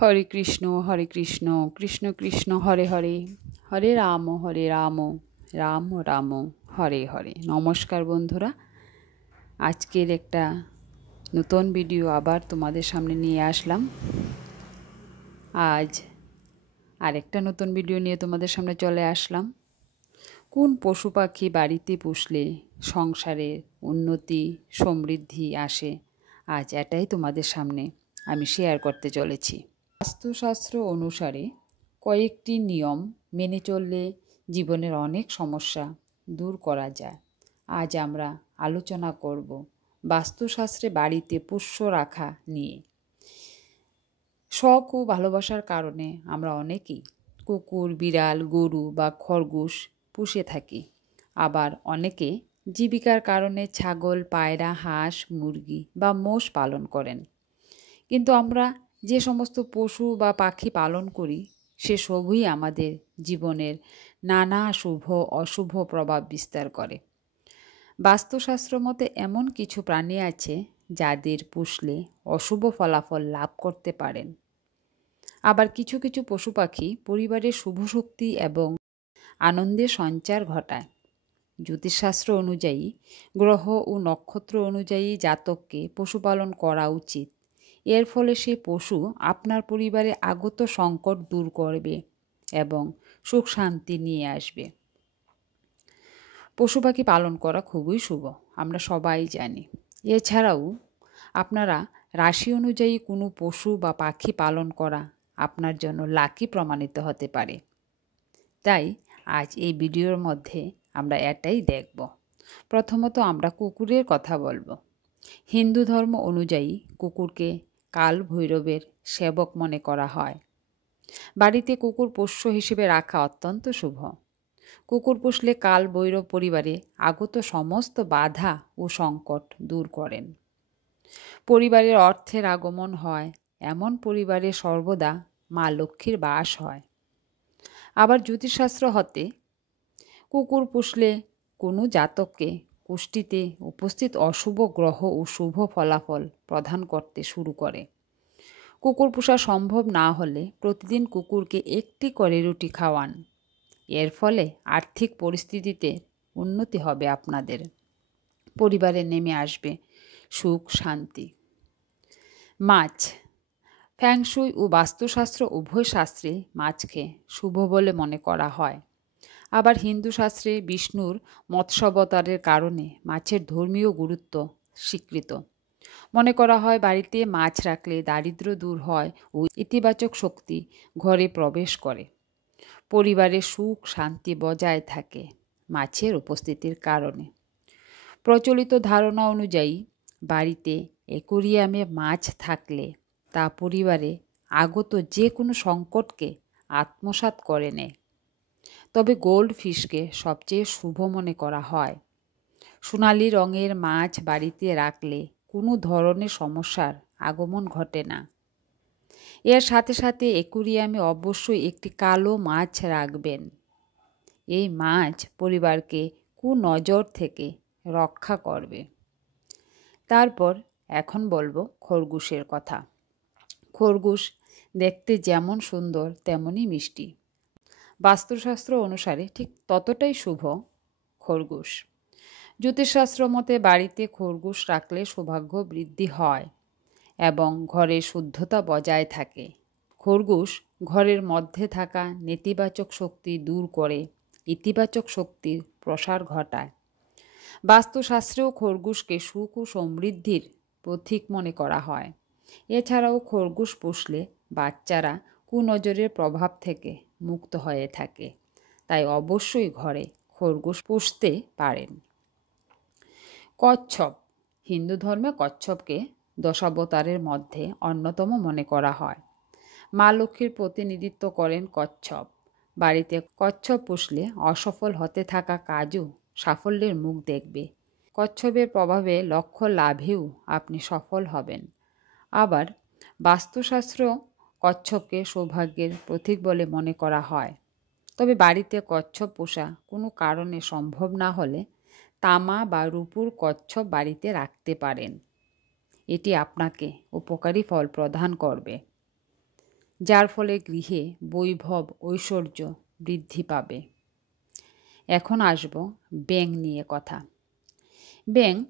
হরে কৃষ্ণ কৃষ্ণ কৃষ্ণ হরে হরে, হরে রাম রাম রাম হরে হরে। নমস্কার বন্ধুরা, আজকের একটা নতুন ভিডিও আবার তোমাদের সামনে নিয়ে আসলাম। আজ আরেকটা নতুন ভিডিও নিয়ে তোমাদের সামনে চলে আসলাম। কোন পশু পাখি বাড়িতে পুষলে সংসারে উন্নতি সমৃদ্ধি আসে, আজ এটাই তোমাদের সামনে আমি শেয়ার করতে চলেছি। বাস্তুশাস্ত্র অনুসারে কয়েকটি নিয়ম মেনে চললে জীবনের অনেক সমস্যা দূর করা যায়। আজ আমরা আলোচনা করব বাস্তুশাস্ত্রে বাড়িতে পোষ্য রাখা নিয়ে। শখ ও ভালোবাসার কারণে আমরা অনেকেই কুকুর, বিড়াল, গরু বা খরগোশ পুষে থাকি। আবার অনেকে জীবিকার কারণে ছাগল, পায়রা, হাঁস, মুরগি বা মোষ পালন করেন। কিন্তু আমরা যে সমস্ত পশু বা পাখি পালন করি সেসবই আমাদের জীবনের নানা শুভ অশুভ প্রভাব বিস্তার করে। বাস্তুশাস্ত্র মতে এমন কিছু প্রাণী আছে যাদের পুষলে অশুভ ফলাফল লাভ করতে পারেন। আবার কিছু কিছু পশু পাখি পরিবারের শুভ শক্তি এবং আনন্দের সঞ্চার ঘটায়। জ্যোতিষশাস্ত্র অনুযায়ী গ্রহ ও নক্ষত্র অনুযায়ী জাতককে পশুপালন করা উচিত। এর ফলে সে পশু আপনার পরিবারে আগত সংকট দূর করবে এবং সুখ শান্তি নিয়ে আসবে। পশু পাখি পালন করা খুবই শুভ, আমরা সবাই জানি। এছাড়াও আপনারা রাশি অনুযায়ী কোনো পশু বা পাখি পালন করা আপনার জন্য লাকি প্রমাণিত হতে পারে। তাই আজ এই ভিডিওর মধ্যে আমরা এটাই দেখব। প্রথমত আমরা কুকুরের কথা বলবো। হিন্দু ধর্ম অনুযায়ী কুকুরকে কাল ভৈরবের সেবক মনে করা হয়। বাড়িতে কুকুর পোষ্য হিসেবে রাখা অত্যন্ত শুভ। কুকুর পুষলে কাল ভৈরব পরিবারে আগত সমস্ত বাধা ও সংকট দূর করেন। পরিবারের অর্থের আগমন হয়, এমন পরিবারে সর্বদা মা লক্ষ্মীর বাস হয়। আবার জ্যোতিষশাস্ত্র হতে কুকুর পুষলে কোনো জাতককে কুষ্ঠিতে উপস্থিত অশুভ গ্রহ ও শুভ ফলাফল প্রদান করতে শুরু করে। কুকুর পোষা সম্ভব না হলে প্রতিদিন কুকুরকে একটি করে রুটি খাওয়ান। এর ফলে আর্থিক পরিস্থিতিতে উন্নতি হবে, আপনাদের পরিবারে নেমে আসবে সুখ শান্তি। মাছ, ফ্যাংশুই ও বাস্তুশাস্ত্র উভয় শাস্ত্রে মাছকে শুভ বলে মনে করা হয়। আবার হিন্দু শাস্ত্রে বিষ্ণুর মৎস্যাবতারের কারণে মাছের ধর্মীয় গুরুত্ব স্বীকৃত। মনে করা হয় বাড়িতে মাছ রাখলে দারিদ্র্য দূর হয় ও ইতিবাচক শক্তি ঘরে প্রবেশ করে। পরিবারে সুখ শান্তি বজায় থাকে মাছের উপস্থিতির কারণে। প্রচলিত ধারণা অনুযায়ী বাড়িতে অ্যাকোয়ারিয়ামে মাছ থাকলে তা পরিবারে আগত যে কোনো সংকটকে আত্মসাৎ করে নেয়। তবে গোল্ড ফিশকে সবচেয়ে শুভ মনে করা হয়। সোনালি রঙের মাছ বাড়িতে রাখলে কোনো ধরনের সমস্যার আগমন ঘটে না। এর সাথে সাথে অ্যাকোয়ারিয়ামে অবশ্যই একটি কালো মাছ রাখবেন। এই মাছ পরিবারকে কুনজর থেকে রক্ষা করবে। তারপর এখন বলবো খরগোশের কথা। খরগোশ দেখতে যেমন সুন্দর তেমনই মিষ্টি। বাস্তুশাস্ত্র অনুসারে ঠিক ততটাই শুভ খরগোশ। জ্যোতিষশাস্ত্র মতে বাড়িতে খরগোশ রাখলে সৌভাগ্য বৃদ্ধি হয় এবং ঘরে শুদ্ধতা বজায় থাকে। খরগোশ ঘরের মধ্যে থাকা নেতিবাচক শক্তি দূর করে ইতিবাচক শক্তির প্রসার ঘটায়। বাস্তুশাস্ত্রেও খরগোশকে সুখ ও সমৃদ্ধির প্রতীক মনে করা হয়। এছাড়াও খরগোশ পুষলে বাচ্চারা কুনজরের প্রভাব থেকে মুক্ত হয়ে থাকে। তাই অবশ্যই ঘরে খরগোশ পুষতে পারেন। কচ্ছপ, হিন্দু ধর্মে কচ্ছপকে দশাবতারের মধ্যে অন্যতম মনে করা হয়। মা লক্ষ্মীর প্রতিনিধিত্ব করেন কচ্ছপ। বাড়িতে কচ্ছপ পুষলে অসফল হতে থাকা কাজও সাফল্যের মুখ দেখবে। কচ্ছপের প্রভাবে লক্ষ্য লাভেও আপনি সফল হবেন। আবার বাস্তুশাস্ত্র কচ্ছপকে সৌভাগ্যের প্রতীক বলে মনে করা হয়। তবে বাড়িতে কচ্ছপ পোষা কোনো কারণে সম্ভব না হলে তামা বা রূপোর কচ্ছপ বাড়িতে রাখতে পারেন। এটি আপনাকে উপকারী ফল প্রদান করবে। যার ফলে গৃহে বৈভব ঐশ্বর্য বৃদ্ধি পাবে। এখন আসব ব্যাঙ নিয়ে কথা। ব্যাঙ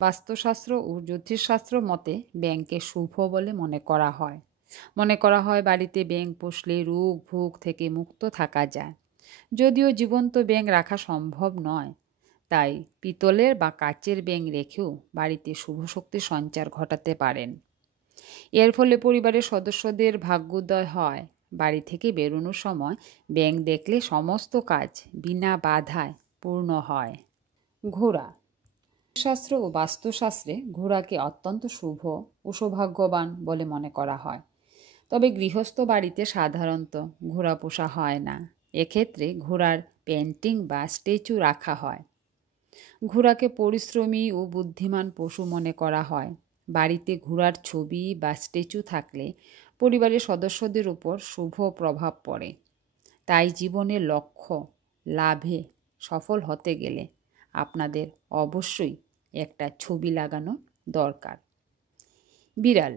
বাস্তুশাস্ত্র ও জ্যোতিষশাস্ত্র মতে ব্যাঙকে শুভ বলে মনে করা হয়। মনে করা হয় বাড়িতে ব্যাঙ পুষলে রোগ ভোগ থেকে মুক্ত থাকা যায়। যদিও জীবন্ত ব্যাঙ রাখা সম্ভব নয়, তাই পিতলের বা কাচের ব্যাঙ রেখেও বাড়িতে শুভ শক্তির সঞ্চার ঘটাতে পারেন। এর ফলে পরিবারের সদস্যদের ভাগ্যোদয় হয়। বাড়ি থেকে বেরোনোর সময় ব্যাঙ দেখলে সমস্ত কাজ বিনা বাধায় পূর্ণ হয়। ঘোড়া শাস্ত্র ও বাস্তুশাস্ত্রে ঘোড়াকে অত্যন্ত শুভ ও সৌভাগ্যবান বলে মনে করা হয়। তবে গৃহস্থ বাড়িতে সাধারণত ঘোড়া পোষা হয় না। এক্ষেত্রে ঘোড়ার পেন্টিং বা স্ট্যাচু রাখা হয়। ঘোড়াকে পরিশ্রমী ও বুদ্ধিমান পশু মনে করা হয়। বাড়িতে ঘোড়ার ছবি বা স্ট্যাচু থাকলে পরিবারের সদস্যদের উপর শুভ প্রভাব পড়ে। তাই জীবনের লক্ষ্য লাভে সফল হতে গেলে আপনাদের অবশ্যই একটা ছবি লাগানো দরকার। বিড়াল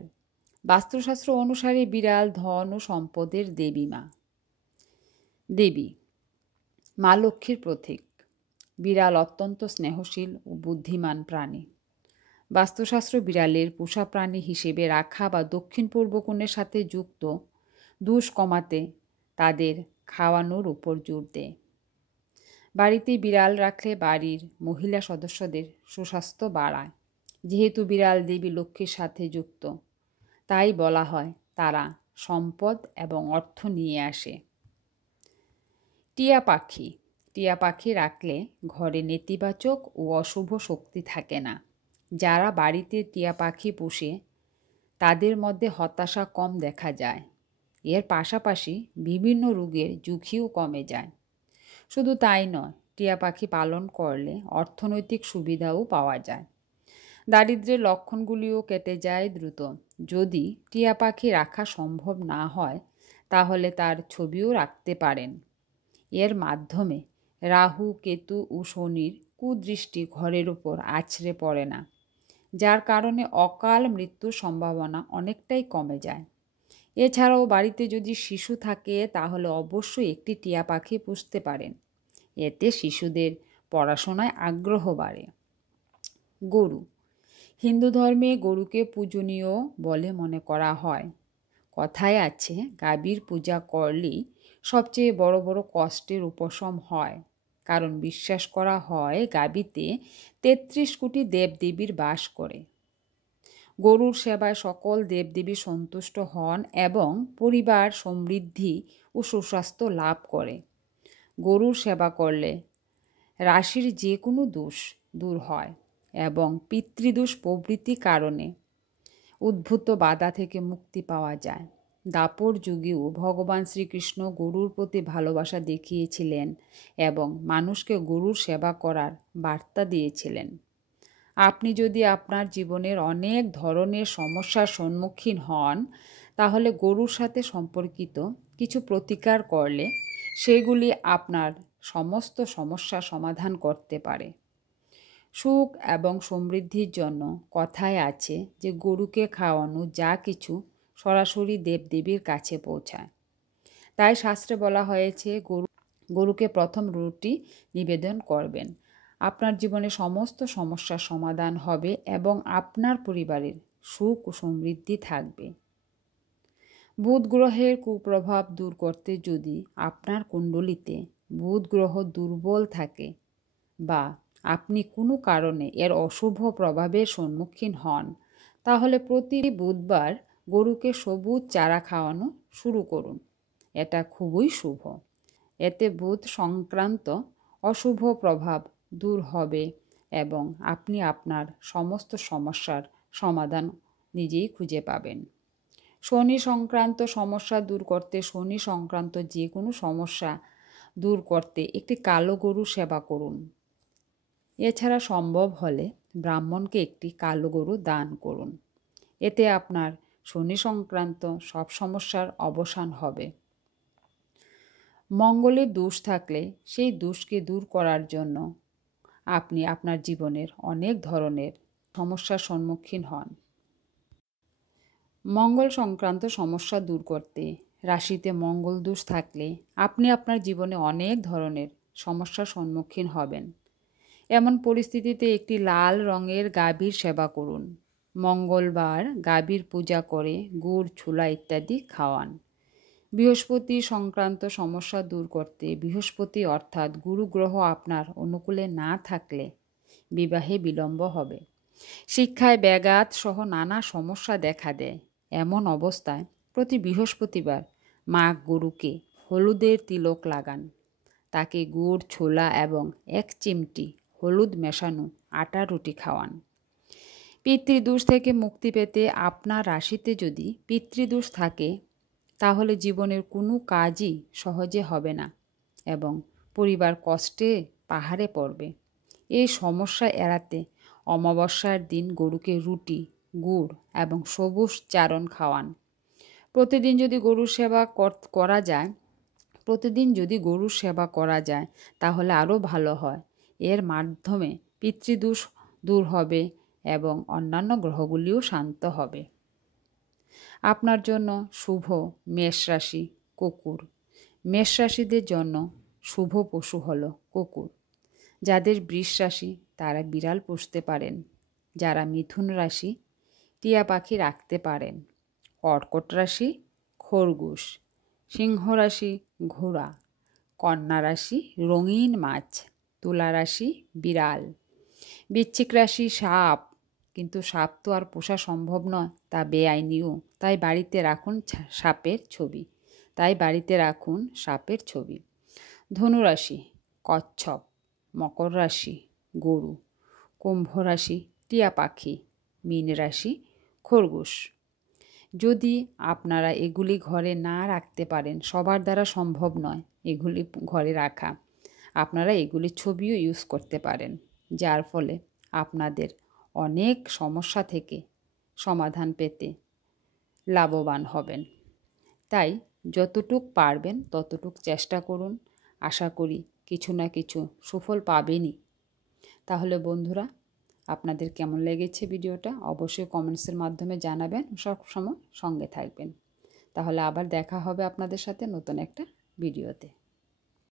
বাস্তুশাস্ত্র অনুসারে বিড়াল ধন ও সম্পদের দেবী মা লক্ষ্মীর প্রতীক। বিড়াল অত্যন্ত স্নেহশীল ও বুদ্ধিমান প্রাণী। বাস্তুশাস্ত্র বিড়ালের পোষা প্রাণী হিসেবে রাখা বা দক্ষিণ পূর্ব কোণের সাথে যুক্ত দোষ কমাতে তাদের খাওয়ানোর উপর জোর দেয়। বাড়িতে বিড়াল রাখলে বাড়ির মহিলা সদস্যদের সুস্বাস্থ্য বাড়ায়। যেহেতু বিড়াল দেবী লক্ষ্মীর সাথে যুক্ত, তাই বলা হয় তারা সম্পদ এবং অর্থ নিয়ে আসে। টিয়া পাখি রাখলে ঘরে নেতিবাচক ও অশুভ শক্তি থাকে না। যারা বাড়িতে টিয়া পাখি পোষে তাদের মধ্যে হতাশা কম দেখা যায়। এর পাশাপাশি বিভিন্ন রোগের ঝুঁকিও কমে যায়। শুধু তাই নয়, টিয়া পাখি পালন করলে অর্থনৈতিক সুবিধাও পাওয়া যায়। দারিদ্র্যের লক্ষণগুলিও কেটে যায় দ্রুত। যদি টিয়া পাখি রাখা সম্ভব না হয়, তাহলে তার ছবিও রাখতে পারেন। এর মাধ্যমে রাহু কেতু ও শনির কুদৃষ্টি ঘরের উপর আছড়ে পড়ে না, যার কারণে অকাল মৃত্যুর সম্ভাবনা অনেকটাই কমে যায়। এছাড়াও বাড়িতে যদি শিশু থাকে তাহলে অবশ্যই একটি টিয়া পাখি পুষতে পারেন। এতে শিশুদের পড়াশোনায় আগ্রহ বাড়ে। গরু হিন্দু ধর্মে গরুকে পূজনীয় বলে মনে করা হয়। কথায় আছে গাভীর পূজা করলেই সবচেয়ে বড় বড় কষ্টের উপশম হয়। কারণ বিশ্বাস করা হয় গাভীতে ৩৩ কোটি দেবদেবীর বাস করে। গরুর সেবায় সকল দেবদেবী সন্তুষ্ট হন এবং পরিবার সমৃদ্ধি ও সুস্বাস্থ্য লাভ করে। গরুর সেবা করলে রাশির যে কোনো দোষ দূর হয় এবং পিতৃদোষ প্রভৃতি কারণে উদ্ভূত বাধা থেকে মুক্তি পাওয়া যায়। দাপর যুগেও ভগবান শ্রীকৃষ্ণ গরুর প্রতি ভালোবাসা দেখিয়েছিলেন এবং মানুষকে গরুর সেবা করার বার্তা দিয়েছিলেন। আপনি যদি আপনার জীবনের অনেক ধরনের সমস্যার সম্মুখীন হন, তাহলে গরুর সাথে সম্পর্কিত কিছু প্রতিকার করলে সেগুলি আপনার সমস্ত সমস্যা সমাধান করতে পারে। সুখ এবং সমৃদ্ধির জন্য কথায় আছে যে গরুকে খাওয়ানো যা কিছু সরাসরি দেবদেবীর কাছে পৌঁছায়। তাই শাস্ত্রে বলা হয়েছে গরুকে প্রথম রুটি নিবেদন করবেন। আপনার জীবনে সমস্ত সমস্যার সমাধান হবে এবং আপনার পরিবারের সুখ ও সমৃদ্ধি থাকবে। বুধ গ্রহের কুপ্রভাব দূর করতে যদি আপনার কুণ্ডলিতে বুধ গ্রহ দুর্বল থাকে বা আপনি কোনো কারণে এর অশুভ প্রভাবের সম্মুখীন হন, তাহলে প্রতি বুধবার গরুকে সবুজ চারা খাওয়ানো শুরু করুন। এটা খুবই শুভ। এতে বুধ সংক্রান্ত অশুভ প্রভাব দূর হবে এবং আপনি আপনার সমস্ত সমস্যার সমাধান নিজেই খুঁজে পাবেন। শনি সংক্রান্ত সমস্যা দূর করতে শনি সংক্রান্ত যে কোনো সমস্যা দূর করতে একটি কালো গরু সেবা করুন। এছাড়া সম্ভব হলে ব্রাহ্মণকে একটি কালো গরু দান করুন। এতে আপনার শনি সংক্রান্ত সব সমস্যার অবসান হবে। মঙ্গলের দোষ থাকলে সেই দোষকে দূর করার জন্য আপনি আপনার জীবনের অনেক ধরনের সমস্যার সম্মুখীন হন। মঙ্গল সংক্রান্ত সমস্যা দূর করতে রাশিতে মঙ্গল দোষ থাকলে আপনি আপনার জীবনে অনেক ধরনের সমস্যার সম্মুখীন হবেন। এমন পরিস্থিতিতে একটি লাল রঙের গাভীর সেবা করুন। মঙ্গলবার গাভীর পূজা করে গুড়, ছোলা ইত্যাদি খাওয়ান। বৃহস্পতি সংক্রান্ত সমস্যা দূর করতে বৃহস্পতি অর্থাৎ গুরু গ্রহ আপনার অনুকূলে না থাকলে বিবাহে বিলম্ব হবে, শিক্ষায় ব্যাঘাত সহ নানা সমস্যা দেখা দেয়। এমন অবস্থায় প্রতি বৃহস্পতিবার মা গরুকে হলুদের তিলক লাগান। তাকে গুড়, ছোলা এবং 1 চিমটি হলুদ মেশানো আটা রুটি খাওয়ান। পিতৃদোষ থেকে মুক্তি পেতে আপনার রাশিতে যদি পিতৃদোষ থাকে তাহলে জীবনের কোনো কাজই সহজে হবে না এবং পরিবার কষ্টে পাহাড়ে পড়বে। এই সমস্যা এড়াতে অমাবস্যার দিন গরুকে রুটি, গুড় এবং সবুজ চারণ খাওয়ান। প্রতিদিন যদি গরুর সেবা করা যায় তাহলে আরও ভালো হয়। এর মাধ্যমে পিতৃদোষ দূর হবে এবং অন্যান্য গ্রহগুলিও শান্ত হবে। আপনার জন্য শুভ মেষ রাশি, কুকুর। মেষ রাশিদের জন্য শুভ পশু হলো কুকুর। যাদের বৃষ রাশি তারা বিড়াল পুষতে পারেন। যারা মিথুন রাশি টিয়া পাখি রাখতে পারেন। কর্কট রাশি খরগোশ, সিংহ রাশি ঘোড়া, কন্যা রাশি রঙিন মাছ, তুলা রাশি বিড়াল, বৃশ্চিক রাশি সাপ। কিন্তু সাপ তো আর পোষা সম্ভব নয়, তা বেআইনিও, তাই বাড়িতে রাখুন সাপের ছবি। ধনু রাশি কচ্ছপ, মকর রাশি গরু, কুম্ভ রাশি টিয়া পাখি, মীন রাশি খরগোশ। যদি আপনারা এগুলি ঘরে না রাখতে পারেন, সবার দ্বারা সম্ভব নয় এগুলি ঘরে রাখা, আপনারা এগুলির ছবিও ইউজ করতে পারেন, যার ফলে আপনাদের অনেক সমস্যা থেকে সমাধান পেতে লাভবান হবেন। তাই যতটুক পারবেন ততটুক চেষ্টা করুন। আশা করি কিছু না কিছু সুফল পাবেনই। তাহলে বন্ধুরা, আপনাদের কেমন লেগেছে ভিডিওটা অবশ্যই কমেন্টসের মাধ্যমে জানাবেন। সবসময় সঙ্গে থাকবেন। তাহলে আবার দেখা হবে আপনাদের সাথে নতুন একটা ভিডিওতে।